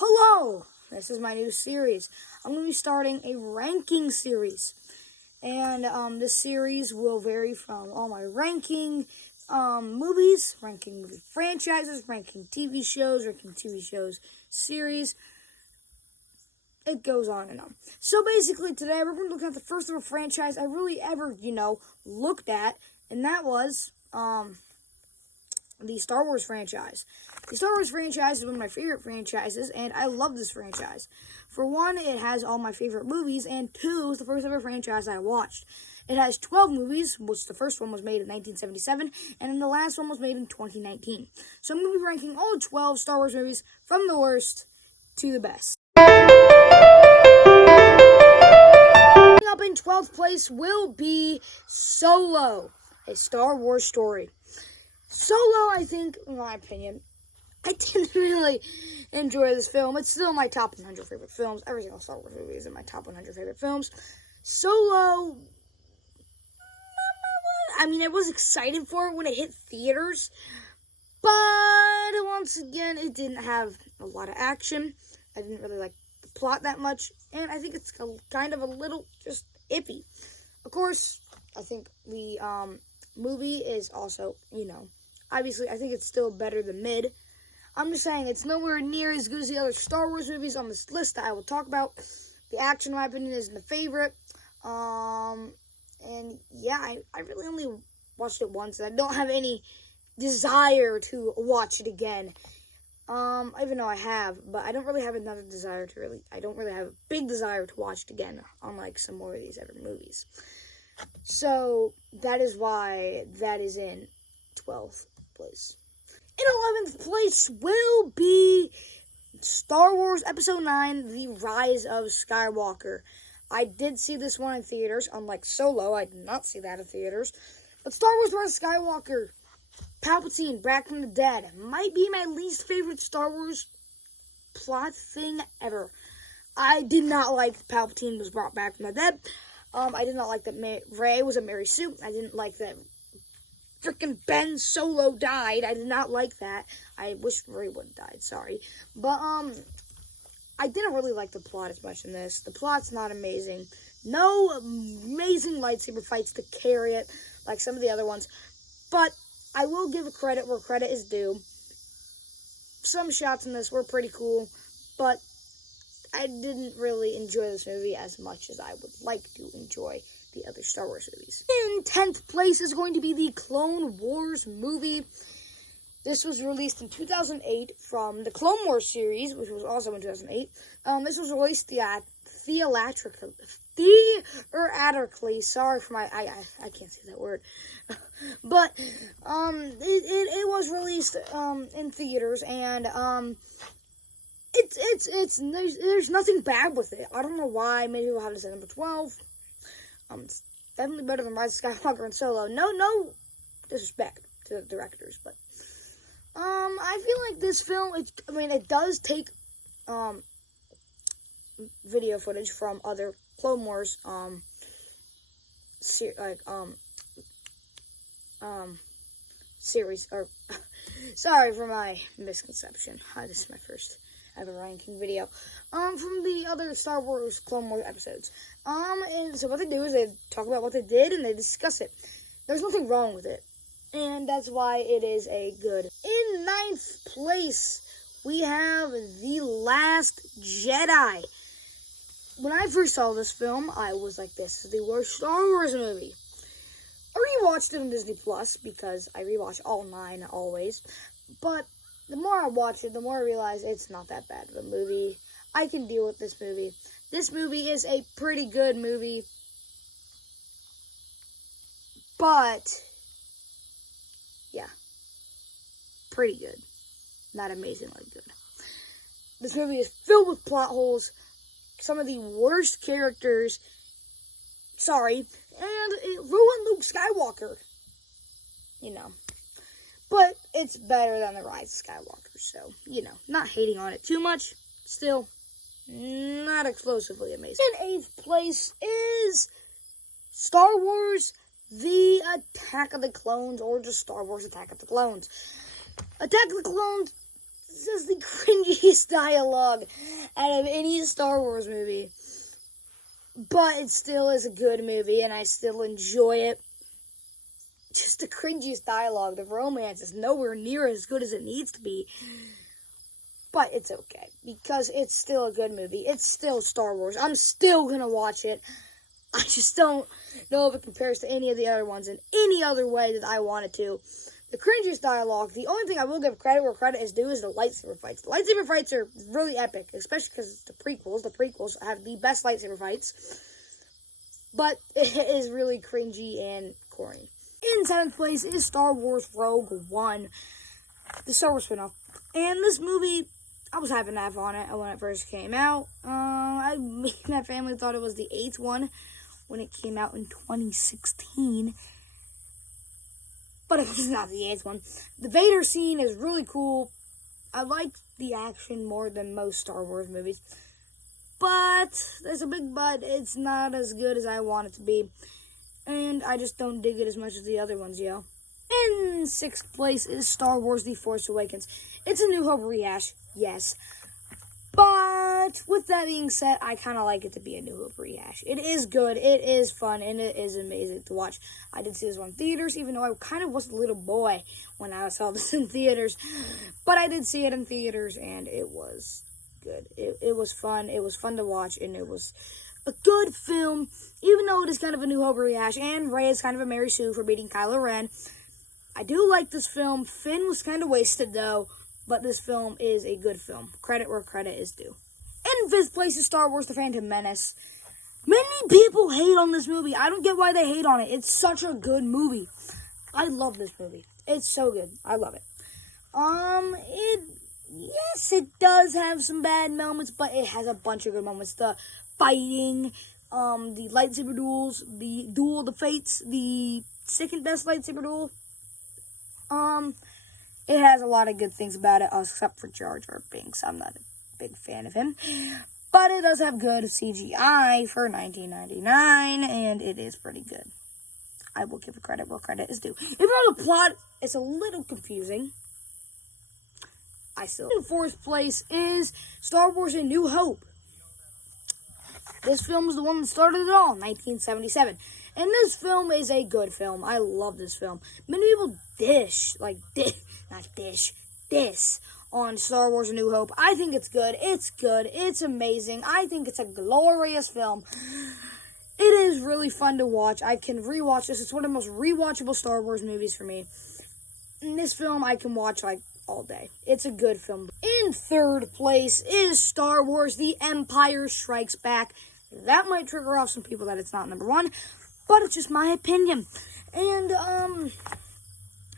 Hello! This is my new series. I'm going to be starting a ranking series. And this series will vary from all my ranking movies, ranking movie franchises, ranking TV shows, series. It goes on and on. So basically today we're going to look at the first ever franchise I really ever, looked at. And that was the Star Wars franchise. The Star Wars franchise is one of my favorite franchises, and I love this franchise. For one, it has all my favorite movies, and two, it's the first ever franchise I watched. It has 12 movies, which the first one was made in 1977, and then the last one was made in 2019. So I'm going to be ranking all 12 Star Wars movies from the worst to the best. Up in 12th place will be Solo, a Star Wars story. Solo, I think, in my opinion, I didn't really enjoy this film. It's still my top 100 favorite films. Every single Star Wars movie is in my top 100 favorite films. Solo, I was excited for it when it hit theaters, but once again, it didn't have a lot of action. I didn't really like the plot that much, and I think it's kind of a little just iffy. Of course, I think the movie is also, obviously, I think it's still better than mid. I'm just saying, it's nowhere near as good as the other Star Wars movies on this list that I will talk about. The action, in my opinion, isn't the favorite. And yeah, I really only watched it once, and I don't have any desire to watch it again. Even though I have, but I don't really have another desire to I don't really have a big desire to watch it again, unlike some more of these other movies. So, that is why that is in 12th place. In 11th place will be Star Wars Episode 9, The Rise of Skywalker. I did see this one in theaters, unlike Solo. I did not see that in theaters. But Star Wars Rise of Skywalker, Palpatine, back from the dead, might be my least favorite Star Wars plot thing ever. I did not like Palpatine was brought back from the dead. I did not like that Rey was a Mary Sue. I didn't like that freaking Ben Solo died. I did not like that. I wish Rey would have died, sorry. But, I didn't really like the plot as much in this. The plot's not amazing. No amazing lightsaber fights to carry it, like some of the other ones. But I will give credit where credit is due. Some shots in this were pretty cool, but I didn't really enjoy this movie as much as I would like to enjoy the other Star Wars movies. In 10th place is going to be the Clone Wars movie. This was released in 2008 from the Clone Wars series, which was also in 2008. This was released theatrically. Sorry for my, I can't say that word. But, it was released, in theaters, and, there's nothing bad with it. I don't know why. Maybe we'll have this at number 12. It's definitely better than Rise of Skywalker and Solo. No disrespect to the directors, but I feel like this film, it does take video footage from other Clone Wars series, or sorry for my misconception. This is my first ever ranking video from the other Star Wars Clone Wars episodes. And so what they do is they talk about what they did and they discuss it. There's nothing wrong with it, and that's why it is a good. In 9th place, we have The Last Jedi. When I first saw this film, I was like, this is the worst Star Wars movie. I rewatched it on Disney Plus because I rewatch all 9 always, but the more I watch it, the more I realize it's not that bad of a movie. I can deal with this movie. This movie is a pretty good movie, but yeah, pretty good. Not amazingly good. This movie is filled with plot holes, some of the worst characters, and it ruined Luke Skywalker, But it's better than The Rise of Skywalker, so, not hating on it too much. Still, not explosively amazing. In 8th place is Star Wars The Attack of the Clones, or just Star Wars Attack of the Clones. Attack of the Clones is the cringiest cringiest dialogue out of any Star Wars movie. But it still is a good movie, and I still enjoy it. Just the cringiest dialogue. The romance is nowhere near as good as it needs to be. But it's okay, because it's still a good movie. It's still Star Wars. I'm still going to watch it. I just don't know if it compares to any of the other ones in any other way that I want it to. The cringiest dialogue, the only thing I will give credit where credit is due is the lightsaber fights. The lightsaber fights are really epic, especially because it's the prequels. The prequels have the best lightsaber fights. But it is really cringy and corny. In 7th place is Star Wars Rogue One, the Star Wars spinoff. And this movie, I was hyping that on it when it first came out. Me and my family thought it was the 8th one when it came out in 2016. But it was not the 8th one. The Vader scene is really cool. I like the action more than most Star Wars movies. But, there's a big but, it's not as good as I want it to be. And I just don't dig it as much as the other ones, yo. In 6th place is Star Wars The Force Awakens. It's a New Hope rehash, yes. But, with that being said, I kind of like it to be a New Hope rehash. It is good, it is fun, and it is amazing to watch. I did see this one in theaters, even though I kind of was a little boy when I saw this in theaters. But I did see it in theaters, and it was good. It was fun. It was fun to watch, and it was a good film, even though it is kind of a New Hope rehash, and Rey is kind of a Mary Sue for beating Kylo Ren. I do like this film. Finn was kind of wasted, though, but this film is a good film. Credit where credit is due. In 5th place is Star Wars The Phantom Menace. Many people hate on this movie. I don't get why they hate on it. It's such a good movie. I love this movie. It's so good. I love it. Yes, it does have some bad moments, but it has a bunch of good moments. The fighting, the lightsaber duels, the Duel of the Fates, the second best lightsaber duel. It has a lot of good things about it, except for Jar Jar Binks. I'm not a big fan of him. But it does have good CGI for 1999, and it is pretty good. I will give credit where credit is due. Even though the plot is a little confusing, I still... In 4th place is Star Wars A New Hope. This film is the one that started it all, 1977. And this film is a good film. I love this film. Many people diss on Star Wars A New Hope. I think it's good. It's good. It's amazing. I think it's a glorious film. It is really fun to watch. I can rewatch this. It's one of the most rewatchable Star Wars movies for me. And this film I can watch like all day. It's a good film. In 3rd place is Star Wars The Empire Strikes Back. That might trigger off some people that it's not number 1, but it's just my opinion. And,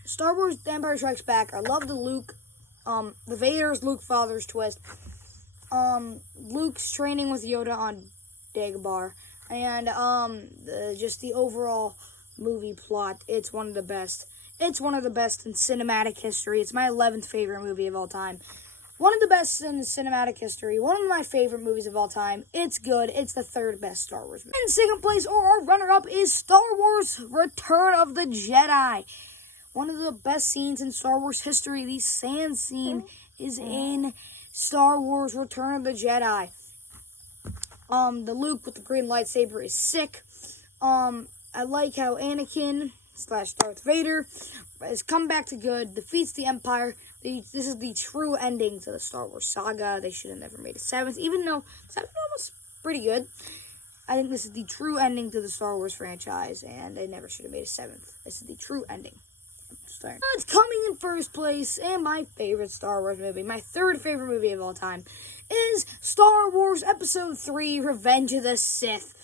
Star Wars The Empire Strikes Back, I love the Vader's Luke father's twist. Luke's training with Yoda on Dagobah. And, just the overall movie plot, it's one of the best. It's one of the best in cinematic history. It's my 11th favorite movie of all time. One of the best in cinematic history. One of my favorite movies of all time. It's good. It's the 3rd best Star Wars movie. In 2nd place, or our runner-up, is Star Wars Return of the Jedi. One of the best scenes in Star Wars history. The sand scene is in Star Wars Return of the Jedi. The Luke with the green lightsaber is sick. I like how Anakin / Darth Vader has come back to good, defeats the Empire. This is the true ending to the Star Wars saga. They should have never made a 7th, even though 7th was pretty good. I think this is the true ending to the Star Wars franchise, and they never should have made a 7th. This is the true ending. It's coming in 1st place, and my favorite Star Wars movie, my 3rd favorite movie of all time, is Star Wars Episode 3, Revenge of the Sith.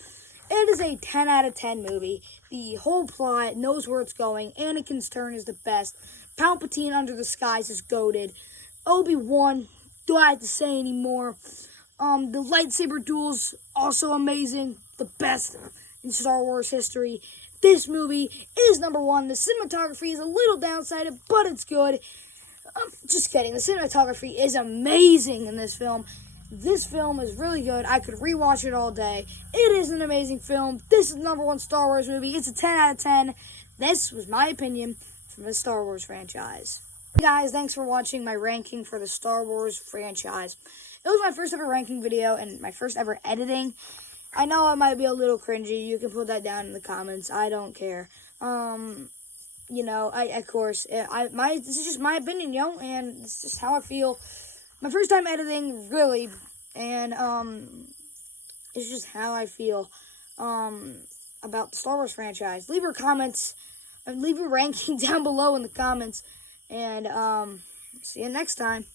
It is a 10 out of 10 movie. The whole plot knows where it's going. Anakin's turn is the best. Palpatine under the skies is goated. Obi-Wan, do I have to say anymore? The lightsaber duels, also amazing. The best in Star Wars history. This movie is number 1. The cinematography is a little downside, but it's good. Just kidding. The cinematography is amazing in this film. This film is really good. I could rewatch it all day. It is an amazing film. This is the number 1 Star Wars movie. It's a 10 out of 10. This was my opinion from the Star Wars franchise. Guys, thanks for watching my ranking for the Star Wars franchise. It was my first ever ranking video and my first ever editing. I know it might be a little cringy. You can put that down in the comments. I don't care. You know, this is just my opinion, and this is how I feel. My first time editing, really, and it's just how I feel about the Star Wars franchise. Leave your comments and leave your ranking down below in the comments, and see you next time.